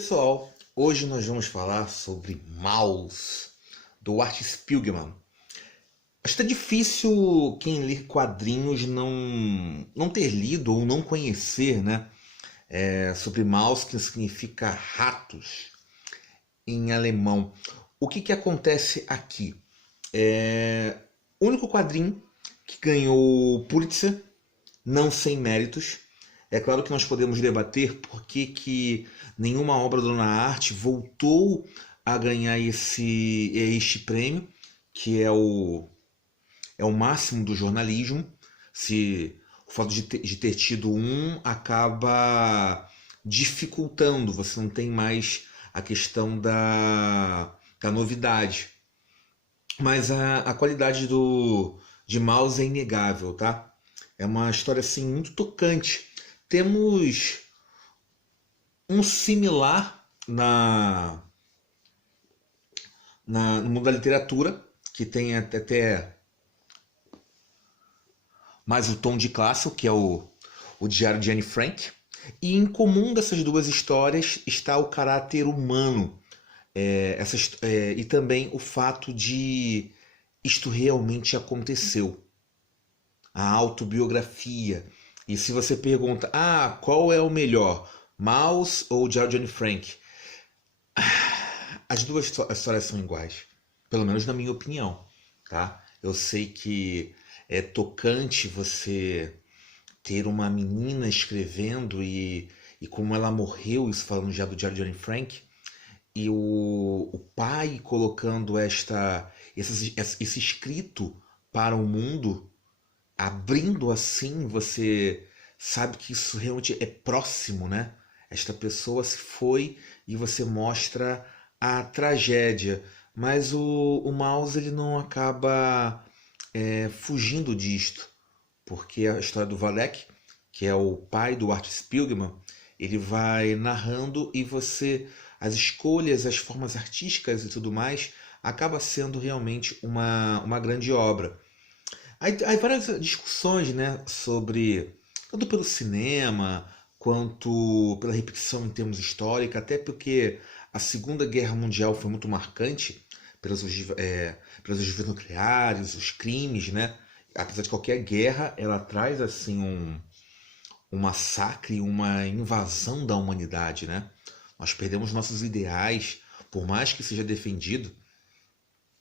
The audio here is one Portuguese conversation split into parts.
Pessoal, hoje nós vamos falar sobre Maus, do Art Spiegelman. Acho que é difícil quem lê quadrinhos não ter lido ou não conhecer, né? Sobre Maus, que significa ratos em alemão. O que acontece aqui? O único quadrinho que ganhou o Pulitzer, não sem méritos. É claro que nós podemos debater por que nenhuma obra da Dona Arte voltou a ganhar este prêmio, que é o máximo do jornalismo. Se o fato de ter tido um acaba dificultando, você não tem mais a questão da novidade. Mas a qualidade de Maus é inegável, tá? É uma história assim muito tocante. Temos um similar no mundo da literatura, que tem até mais o tom de clássico, que é o Diário de Anne Frank. E em comum dessas duas histórias está o caráter humano, e também o fato de isto realmente aconteceu. A autobiografia. E se você pergunta, qual é o melhor, Maus ou Diário de Anne Frank? As duas histórias são iguais, pelo menos na minha opinião, tá? Eu sei que é tocante você ter uma menina escrevendo e como ela morreu, isso falando já do Diário de Anne Frank, e o pai colocando esse escrito para o mundo, abrindo assim, você sabe que isso realmente é próximo, né? Esta pessoa se foi e você mostra a tragédia. Mas o Maus ele não acaba fugindo disto, porque a história do Valek, que é o pai do Art Spiegelman, ele vai narrando e as escolhas, as formas artísticas e tudo mais, acaba sendo realmente uma grande obra. Aí várias discussões, né, sobre tanto pelo cinema quanto pela repetição em termos históricos, até porque a Segunda Guerra Mundial foi muito marcante pelas ogivas nucleares, os crimes, né? Apesar de qualquer guerra, ela traz assim um massacre, uma invasão da humanidade, né? Nós perdemos nossos ideais, por mais que seja defendido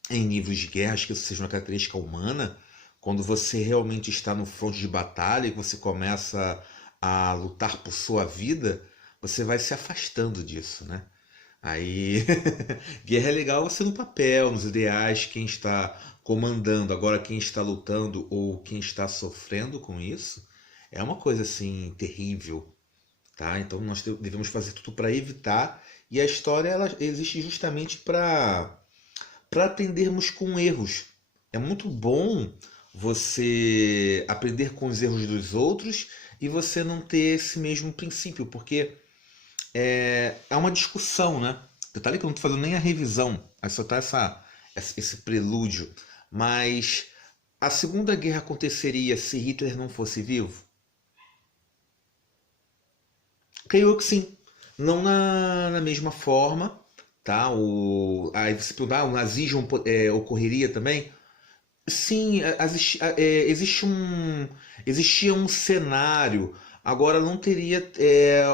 em níveis de guerra, que isso seja uma característica humana. Quando você realmente está no fronte de batalha e você começa a lutar por sua vida, você vai se afastando disso, né? Aí, guerra é legal você no papel, nos ideais, quem está comandando. Agora, quem está lutando ou quem está sofrendo com isso é uma coisa assim terrível, tá? Então nós devemos fazer tudo para evitar. E a história ela existe justamente para aprendermos com erros. É muito bom você aprender com os erros dos outros e você não ter esse mesmo princípio, porque é uma discussão, né? Detalhe que eu não estou fazendo nem a revisão, aí só tá esse prelúdio. Mas a Segunda Guerra aconteceria se Hitler não fosse vivo? Creio que sim. Não na mesma forma, tá? Aí você pergunta, o nazismo ocorreria também? Sim, existia um cenário, agora não teria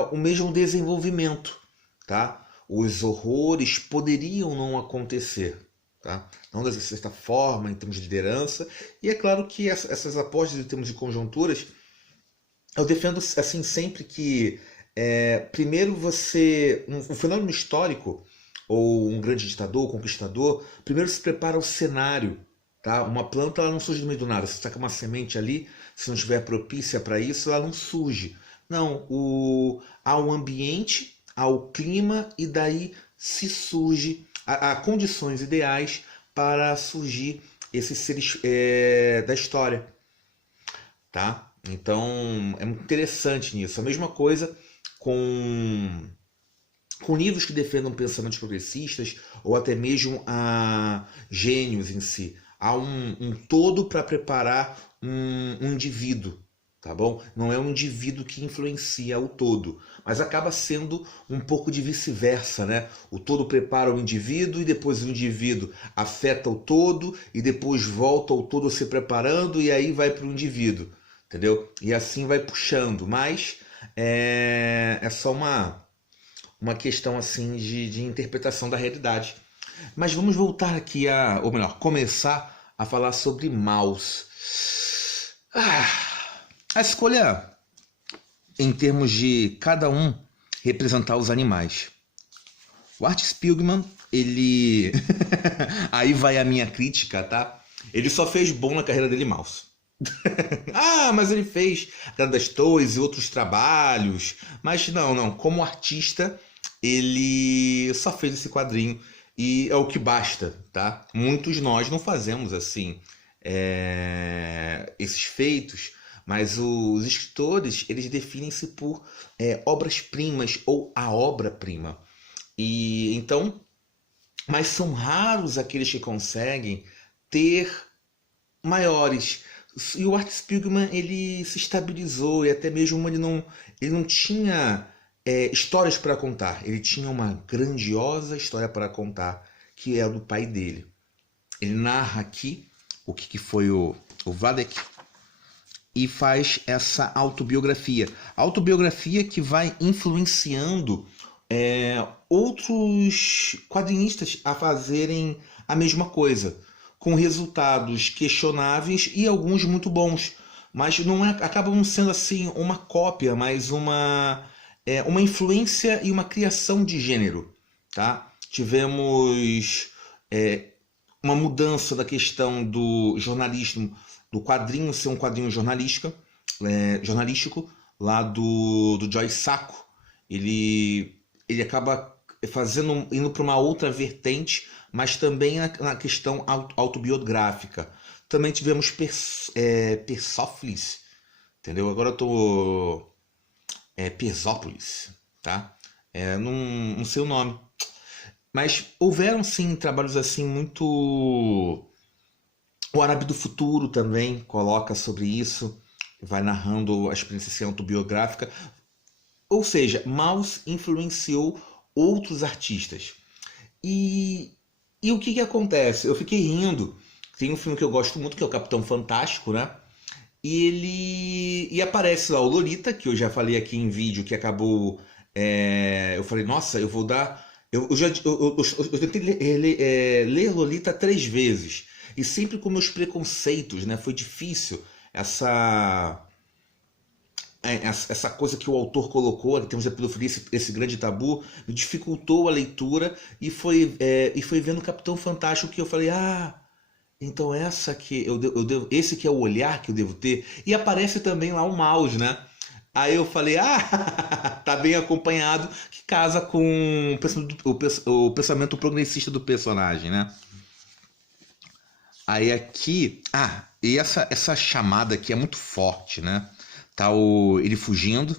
o mesmo desenvolvimento, tá? Os horrores poderiam não acontecer, tá? Não dessa certa forma, em termos de liderança, e é claro que essas apostas em termos de conjunturas, eu defendo assim sempre que primeiro um fenômeno histórico, ou um grande ditador, conquistador, primeiro se prepara o cenário. Tá? Uma planta ela não surge do meio do nada. Se você taca uma semente ali, se não estiver propícia para isso, ela não surge. Não, há um ambiente, há o clima e daí se surge, há condições ideais para surgir esses seres da história. Tá? Então é muito interessante nisso. A mesma coisa com livros que defendam pensamentos progressistas ou até mesmo a gênios em si. Há um todo para preparar um indivíduo. tá bom? Não é um indivíduo que influencia o todo, mas acaba sendo um pouco de vice-versa, né? O todo prepara o indivíduo e depois o indivíduo afeta o todo e depois volta ao todo se preparando e aí vai para o indivíduo, entendeu? E assim vai puxando, mas é só uma questão assim de interpretação da realidade. Mas vamos voltar aqui ou melhor, começar a falar sobre Maus. A escolha em termos de cada um representar os animais. O Art Spiegelman, ele... Aí vai a minha crítica, tá? Ele só fez bom na carreira dele Maus. Mas ele fez Guerra das Torres e outros trabalhos. Mas não. Como artista, ele só fez esse quadrinho. E é o que basta, tá? Muitos nós não fazemos assim esses feitos, mas os escritores, eles definem-se por obras-primas ou a obra-prima. E então, mas são raros aqueles que conseguem ter maiores. E o Art Spiegelman, ele se estabilizou e até mesmo ele não tinha histórias para contar. Ele tinha uma grandiosa história para contar, que é a do pai dele. Ele narra aqui o que foi o Vladek e faz essa autobiografia. Autobiografia que vai influenciando outros quadrinistas a fazerem a mesma coisa, com resultados questionáveis e alguns muito bons. Mas acabam sendo assim uma cópia, mas uma influência e uma criação de gênero. Tá? Tivemos uma mudança da questão do jornalismo, do quadrinho ser um quadrinho jornalístico, lá do Joyce Sacco. Ele acaba indo para uma outra vertente, mas também na questão autobiográfica. Também tivemos Persópolis, entendeu? Agora eu tô... Persópolis, tá? Não sei o nome. Mas houveram, sim, trabalhos assim muito... O Árabe do Futuro também coloca sobre isso, vai narrando a experiência assim, autobiográfica. Ou seja, Maus influenciou outros artistas. E o que acontece? Eu fiquei rindo. Tem um filme que eu gosto muito, que é o Capitão Fantástico, né? E aparece lá o Lolita, que eu já falei aqui em vídeo, que acabou... eu falei, nossa, eu vou dar... Eu tentei ler Lolita 3 vezes. E sempre com meus preconceitos, né? Foi difícil essa coisa que o autor colocou em termos de pedofilia, esse grande tabu, me dificultou a leitura e foi vendo o Capitão Fantástico que eu falei, então esse que é o olhar que eu devo ter. E aparece também lá o Maus, né? Aí eu falei, tá bem acompanhado, que casa com o pensamento progressista do personagem, né? Aí aqui, e essa chamada aqui é muito forte, né? Tá ele fugindo.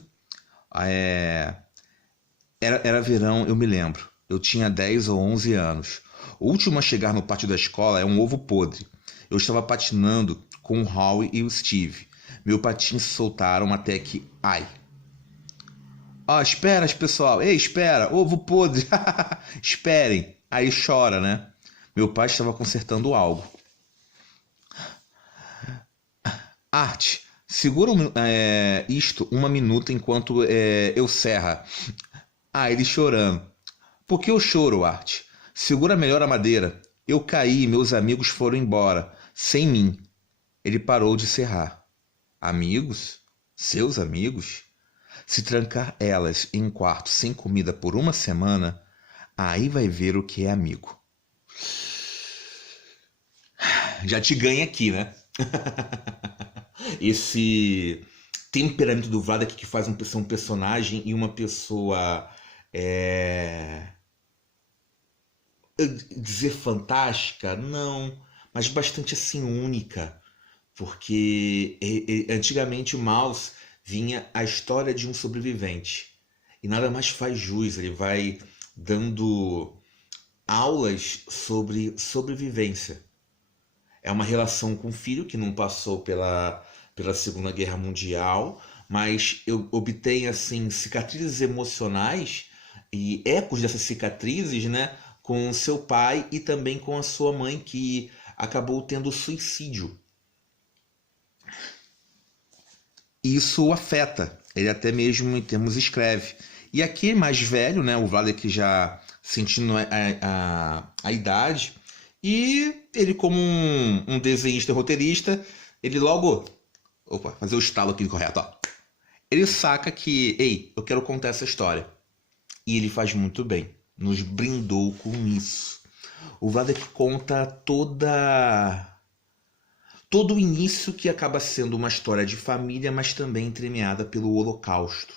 Era verão, eu me lembro. Eu tinha 10 ou 11 anos. O último a chegar no pátio da escola é um ovo podre. Eu estava patinando com o Howie e o Steve. Meu patins se soltaram até que... espera, pessoal. Ei, espera. Ovo podre. Esperem. Aí chora, né? Meu pai estava consertando algo. Art, segura isto 1 minuto enquanto eu serra. Ele chorando. Por que eu choro, Art? Segura melhor a madeira. Eu caí e meus amigos foram embora, sem mim. Ele parou de serrar. Amigos? Seus amigos? Se trancar elas em um quarto sem comida por 1 semana, aí vai ver o que é amigo. Já te ganha aqui, né? Esse temperamento do Vladek que faz um personagem e uma pessoa dizer fantástica, não, mas bastante assim única, porque antigamente o Maus vinha a história de um sobrevivente e nada mais faz jus, ele vai dando aulas sobre sobrevivência. É uma relação com o filho que não passou pela Segunda Guerra Mundial, mas eu obtenho assim cicatrizes emocionais e ecos dessas cicatrizes, né, com seu pai e também com a sua mãe, que acabou tendo suicídio. Isso o afeta, ele até mesmo em termos escreve. E aqui, mais velho, né, o Vladek já sentindo a idade, e ele, como um desenhista e roteirista, ele logo. Opa, fazer o estalo aqui correto, ó. Ele saca que, ei, eu quero contar essa história. E ele faz muito bem. Nos brindou com isso. O Vladek conta todo o início, que acaba sendo uma história de família, mas também entremeada pelo Holocausto.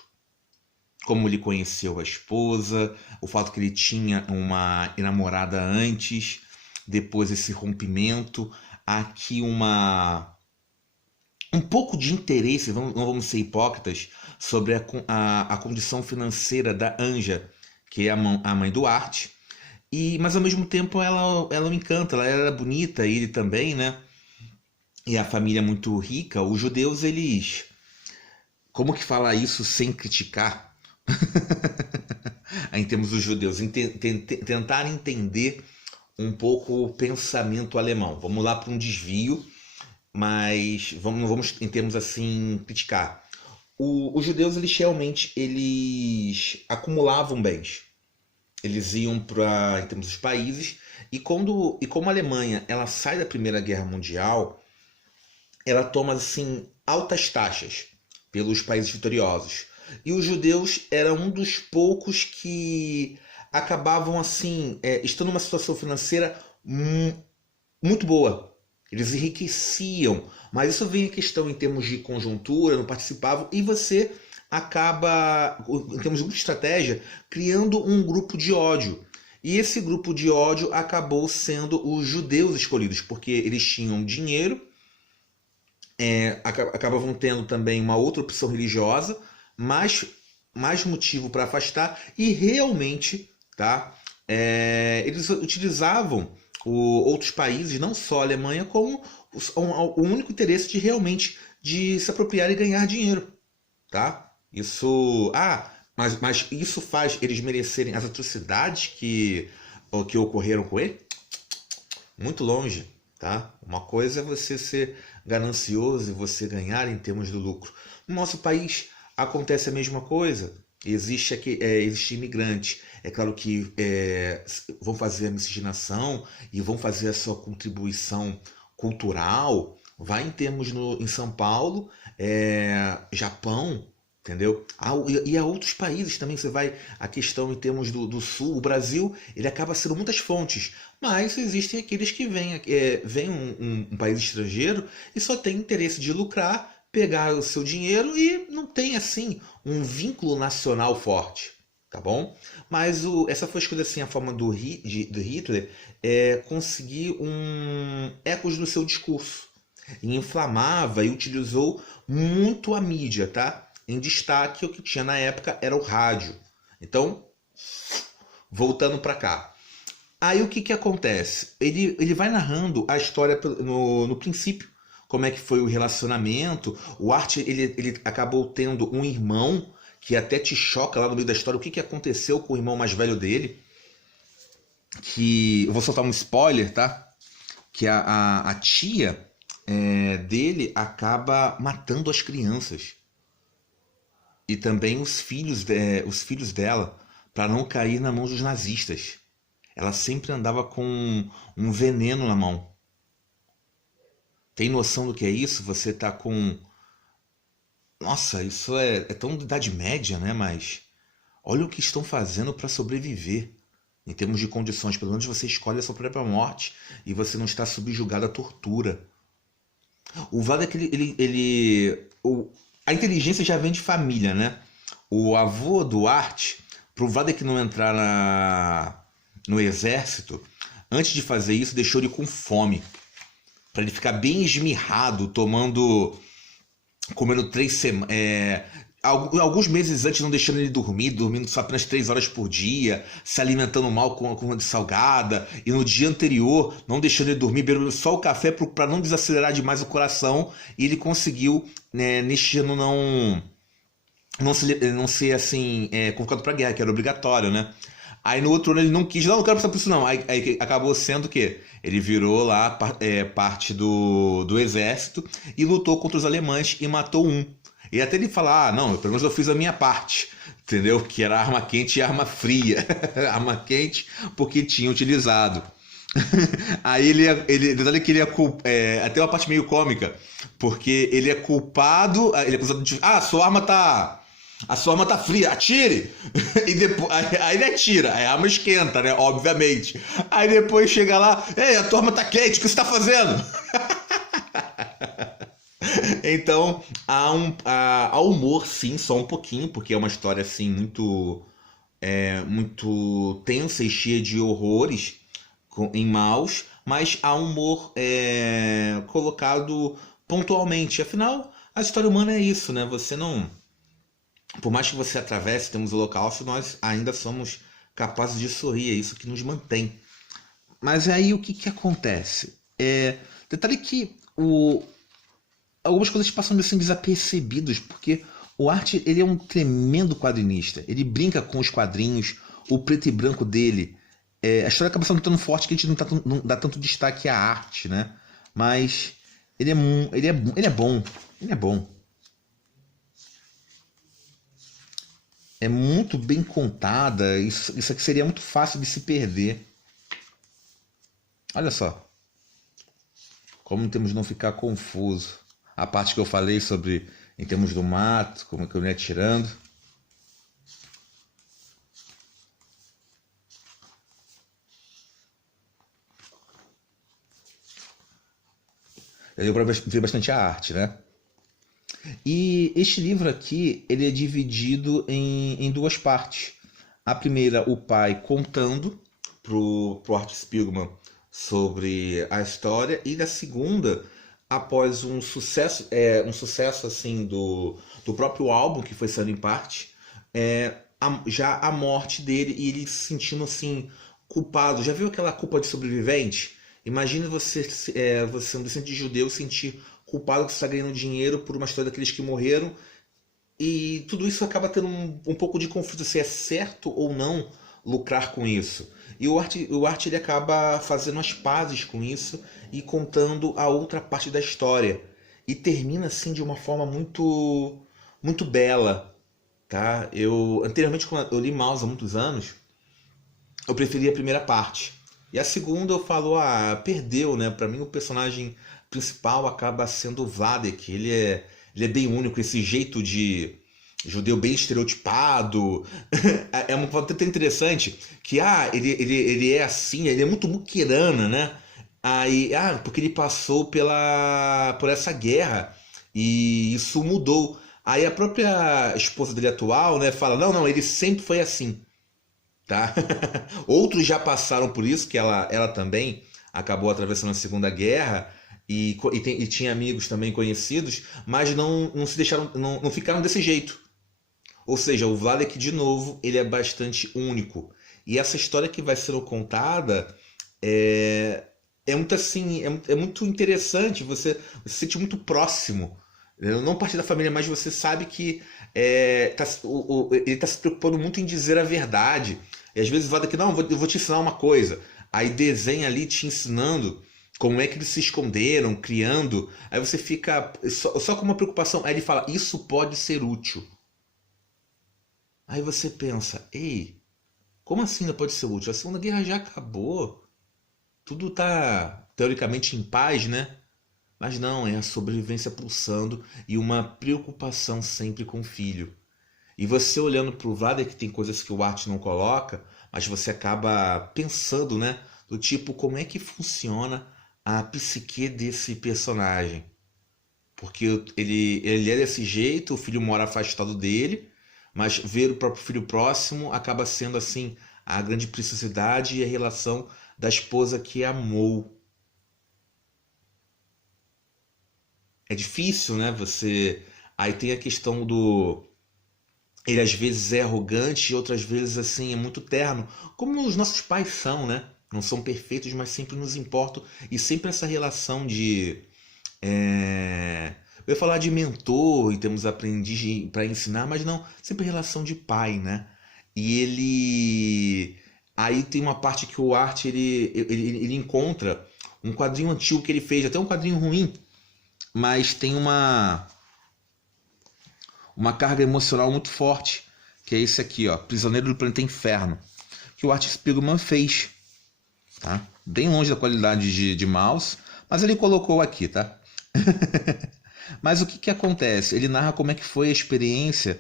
Como ele conheceu a esposa, o fato que ele tinha uma namorada antes, depois esse rompimento, aqui um pouco de interesse, não vamos ser hipócritas, sobre a condição financeira da Anja, que é a mãe do Art. Mas ao mesmo tempo ela me encanta, ela era bonita, ele também, né? E a família é muito rica. Os judeus, eles... Como que fala isso sem criticar? Em termos dos judeus, tentar entender um pouco o pensamento alemão. Vamos lá para um desvio, mas não vamos em termos assim criticar. Os judeus, eles realmente acumulavam bens. Eles iam em termos dos países, e como a Alemanha ela sai da Primeira Guerra Mundial, ela toma assim altas taxas pelos países vitoriosos. E os judeus eram um dos poucos que acabavam assim estando numa situação financeira muito boa. Eles enriqueciam, mas isso vem em questão em termos de conjuntura, não participavam, e você acaba, em termos de estratégia, criando um grupo de ódio. E esse grupo de ódio acabou sendo os judeus escolhidos, porque eles tinham dinheiro, acabavam tendo também uma outra opção religiosa, mais motivo para afastar, e realmente, tá, eles utilizavam outros países, não só a Alemanha, como o único interesse de realmente de se apropriar e ganhar dinheiro, tá? Isso, mas isso faz eles merecerem as atrocidades que ocorreram com ele? Muito longe, tá? Uma coisa é você ser ganancioso e você ganhar em termos do lucro. No nosso país acontece a mesma coisa. Existe imigrante. É claro que vão fazer a miscigenação e vão fazer a sua contribuição cultural. Vai em termos em São Paulo, Japão, entendeu? E há outros países também. Você vai a questão em termos do Sul. O Brasil, ele acaba sendo muitas fontes, mas existem aqueles que vêm um país estrangeiro e só tem interesse de lucrar, pegar o seu dinheiro, e não tem assim um vínculo nacional forte, tá bom? Mas essa foi escolha assim, a forma do Hitler conseguir ecos no seu discurso, e inflamava e utilizou muito a mídia, tá? Em destaque, o que tinha na época era o rádio. Então, voltando para cá. Aí o que acontece? Ele vai narrando a história no princípio, como é que foi o relacionamento. O Art, ele acabou tendo um irmão que até te choca lá no meio da história. O que aconteceu com o irmão mais velho dele? Que eu vou soltar um spoiler, tá? Que a tia dele acaba matando as crianças. E também os filhos dela, para não cair na mão dos nazistas. Ela sempre andava com um veneno na mão. Tem noção do que é isso? Você tá com... Nossa, isso é tão de idade média, né? Mas olha o que estão fazendo para sobreviver. Em termos de condições, pelo menos você escolhe a sua própria morte e você não está subjugado à tortura. O Vladek, a inteligência já vem de família, né? O avô do Art, pro Vladek não entrar no exército, antes de fazer isso, deixou ele com fome. Para ele ficar bem esmirrado, comendo alguns meses antes não deixando ele dormir, dormindo só apenas 3 horas por dia, se alimentando mal com uma de salgada, e no dia anterior não deixando ele dormir, bebendo só o café para não desacelerar demais o coração, e ele conseguiu, né, neste ano não ser assim, convocado para guerra, que era obrigatório, né? Aí no outro ano ele não quis, não quero passar por isso não. Aí acabou sendo o quê? Ele virou lá parte do exército e lutou contra os alemães e matou um. E até ele falar, não, pelo menos eu fiz a minha parte, entendeu? Que era arma quente e arma fria. Arma quente porque tinha utilizado. Aí detalhe que ele é até uma parte meio cômica, porque ele é culpado, ele é acusado de, a sua arma tá fria, atire! E depois, aí ele atira, aí a arma esquenta, né? Obviamente. Aí depois chega lá, ei, a tua arma tá quente, o que você tá fazendo? Então, há humor, sim, só um pouquinho, porque é uma história, assim, muito tensa e cheia de horrores em Maus, mas há humor colocado pontualmente. Afinal, a história humana é isso, né? Você não... Por mais que você atravesse, temos o Holocausto, nós ainda somos capazes de sorrir, é isso que nos mantém. Mas aí o que, que acontece? Detalhe que algumas coisas passam assim desapercebidas, porque o Art ele é um tremendo quadrinista. Ele brinca com os quadrinhos, o preto e branco dele. A história acaba sendo tão forte que a gente não dá tanto destaque à arte, né? Mas ele é bom. Ele é bom. É muito bem contada. Isso aqui seria muito fácil de se perder. Olha só. Como temos de não ficar confuso. A parte que eu falei sobre em termos do mato, como que eu ia atirando. Deu para ver bastante a arte, né? E este livro aqui, ele é dividido em duas partes. A primeira, o pai contando pro Art Spiegelman sobre a história, e da segunda, após um sucesso assim do próprio álbum que foi saindo em parte, já a morte dele e ele se sentindo assim culpado. Já viu aquela culpa de sobrevivente? Imagina você um descendente de judeu sentir culpado que você está ganhando dinheiro por uma história daqueles que morreram, e tudo isso acaba tendo um pouco de conflito se é certo ou não lucrar com isso. E o Art ele acaba fazendo as pazes com isso e contando a outra parte da história. E termina assim de uma forma muito muito bela, tá? Anteriormente, quando eu li Maus há muitos anos, eu preferi a primeira parte. E a segunda eu falo, perdeu, né? Pra mim o personagem principal acaba sendo o Vladek. Ele é bem único, esse jeito de judeu bem estereotipado. É uma coisa até interessante que ele é assim, ele é muito muquirana, né? Aí, porque ele passou por essa guerra e isso mudou. Aí a própria esposa dele atual, né, fala: "Não, não, ele sempre foi assim", tá? Outros já passaram por isso, que ela também acabou atravessando a Segunda Guerra e tinha amigos também conhecidos, mas não se deixaram, não ficaram desse jeito. Ou seja, o Vladek, de novo, ele é bastante único. E essa história que vai sendo contada é, é muito assim, é muito interessante, você se sente muito próximo. Não parte da família, mas você sabe que ele está se preocupando muito em dizer a verdade. E às vezes vai daqui, não, eu vou te ensinar uma coisa. Aí desenha ali te ensinando como é que eles se esconderam, criando. Aí você fica só com uma preocupação. Aí ele fala, isso pode ser útil. Aí você pensa, ei, como assim não pode ser útil? A Segunda Guerra já acabou. Tudo tá teoricamente em paz, né? Mas não, é a sobrevivência pulsando e uma preocupação sempre com o filho. E você olhando para o Vladek, tem coisas que o Art não coloca, mas você acaba pensando, né? Do tipo, como é que funciona a psique desse personagem? Porque ele é desse jeito, o filho mora afastado dele, mas ver o próprio filho próximo acaba sendo, assim, a grande preciosidade e a relação da esposa que amou. É difícil, né? Aí tem a questão do ele às vezes é arrogante e outras vezes assim é muito terno, como os nossos pais são, né? Não são perfeitos, mas sempre nos importam e sempre essa relação de eu ia falar de mentor e temos aprendiz para ensinar, mas não, sempre relação de pai, né? E ele. Aí tem uma parte que o Art ele encontra um quadrinho antigo que ele fez, até um quadrinho ruim, mas tem uma carga emocional muito forte, que é esse aqui, ó, Prisioneiro do Planeta Inferno, que o Art Spiegelman fez, tá? Bem longe da qualidade de mouse, mas ele colocou aqui, tá? Mas o que que acontece? Ele narra como é que foi a experiência,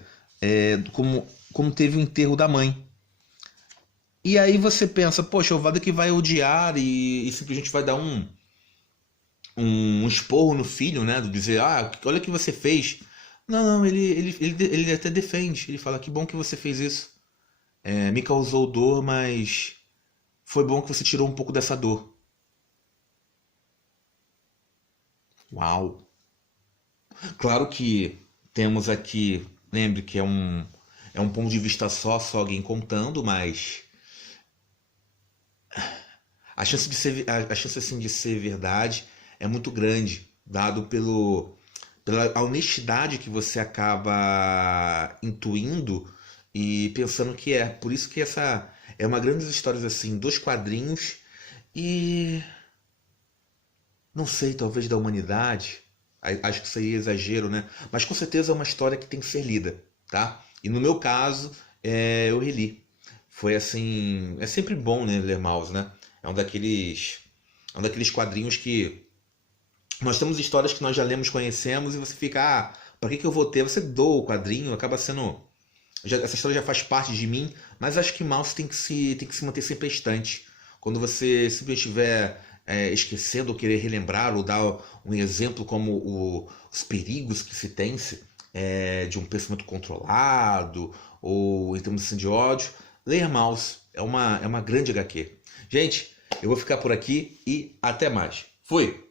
como teve o enterro da mãe. E aí você pensa, poxa, o Vada que vai odiar e simplesmente vai dar um esporro no filho, né? Do dizer, ah, olha o que você fez. Não, não, ele até defende. Ele fala, que bom que você fez isso. Me causou dor, mas foi bom que você tirou um pouco dessa dor. Uau! Claro que temos aqui, lembre que é um ponto de vista só alguém contando, mas a chance assim, de ser verdade é muito grande, dado pela honestidade que você acaba intuindo e pensando que é. Por isso que essa é uma grande história assim, dos quadrinhos e não sei, talvez da humanidade. Acho que seria exagero, né? Mas com certeza é uma história que tem que ser lida, tá? E no meu caso, eu reli. Foi assim, é sempre bom, né, ler Maus, né? É um daqueles quadrinhos que nós temos histórias que nós já lemos, conhecemos e você fica, para que eu vou ter? Você doa o quadrinho, acaba sendo essa história já faz parte de mim, mas acho que Mouse tem que se manter sempre à estante. Quando você simplesmente estiver esquecendo ou querer relembrar ou dar um exemplo como os perigos que se tem de um pensamento controlado ou em termos assim, de ódio, leia Mouse. É uma grande HQ. Gente, eu vou ficar por aqui e até mais. Fui!